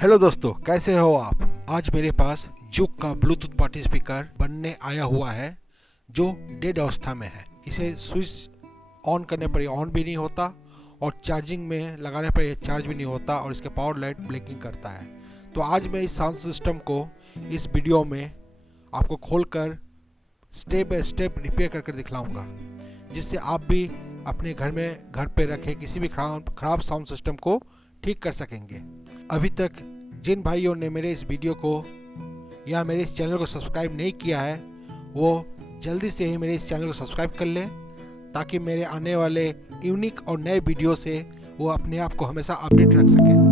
Hello दोस्तों, कैसे हो आप। आज मेरे पास जूक का ब्लूटूथ पार्टी स्पीकर बनने आया हुआ है जो डेड अवस्था में है। इसे स्विच ऑन करने पर ये ऑन भी नहीं होता और चार्जिंग में लगाने पर ये चार्ज भी नहीं होता और इसके पावर लाइट ब्लिंकिंग करता है। तो आज मैं इस साउंड सिस्टम को इस वीडियो में आपको खोलकर स्टेप बाय स्टेप रिपेयर करके दिखलाऊंगा, जिससे आप भी अपने घर पे रखे किसी भी खराब साउंड सिस्टम को ठीक कर सकेंगे। अभी तक जिन भाइयों ने मेरे इस वीडियो को या मेरे इस चैनल को सब्सक्राइब नहीं किया है, वो जल्दी से ही मेरे इस चैनल को सब्सक्राइब कर लें, ताकि मेरे आने वाले यूनिक और नए वीडियो से वो अपने आप को हमेशा अपडेट रख सकें।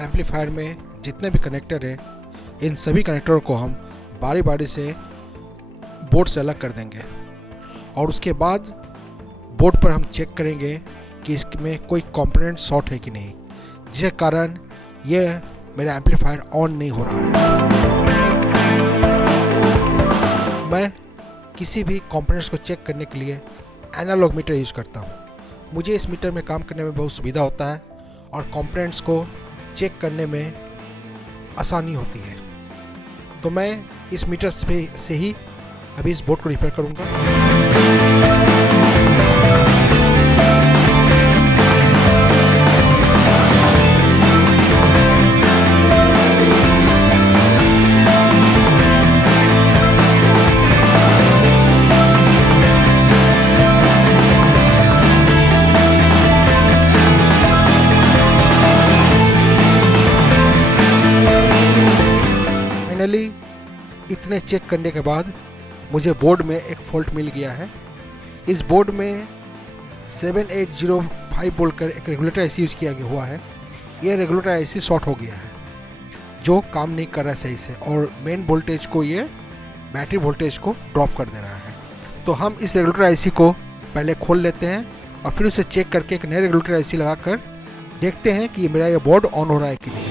एम्पलीफायर में जितने भी कनेक्टर है, इन सभी कनेक्टरों को हम बारी बारी से बोर्ड से अलग कर देंगे और उसके बाद बोर्ड पर हम चेक करेंगे कि इसमें कोई कंपोनेंट शॉर्ट है कि नहीं, जिसके कारण यह मेरा एम्पलीफायर ऑन नहीं हो रहा है। मैं किसी भी कंपोनेंट्स को चेक करने के लिए एनालॉग मीटर यूज़ करता हूँ। मुझे इस मीटर में काम करने में बहुत सुविधा होता है और कंपोनेंट्स को चेक करने में आसानी होती है। तो मैं इस मीटर से ही अभी इस बोर्ड को रिपेयर करूँगा। फाइनली इतने चेक करने के बाद मुझे बोर्ड में एक फॉल्ट मिल गया है। इस बोर्ड में 7805 बोलकर एक रेगुलेटर आईसी यूज़ किया हुआ है। यह रेगुलेटर आईसी शॉर्ट हो गया है, जो काम नहीं कर रहा है सही से, और मेन वोल्टेज को ये बैटरी वोल्टेज को ड्रॉप कर दे रहा है। तो हम इस रेगुलेटर आईसी को पहले खोल लेते हैं और फिर उसे चेक करके एक नया रेगुलेटर आईसी लगाकर देखते हैं कि मेरा ये बोर्ड ऑन हो रहा है कि नहीं।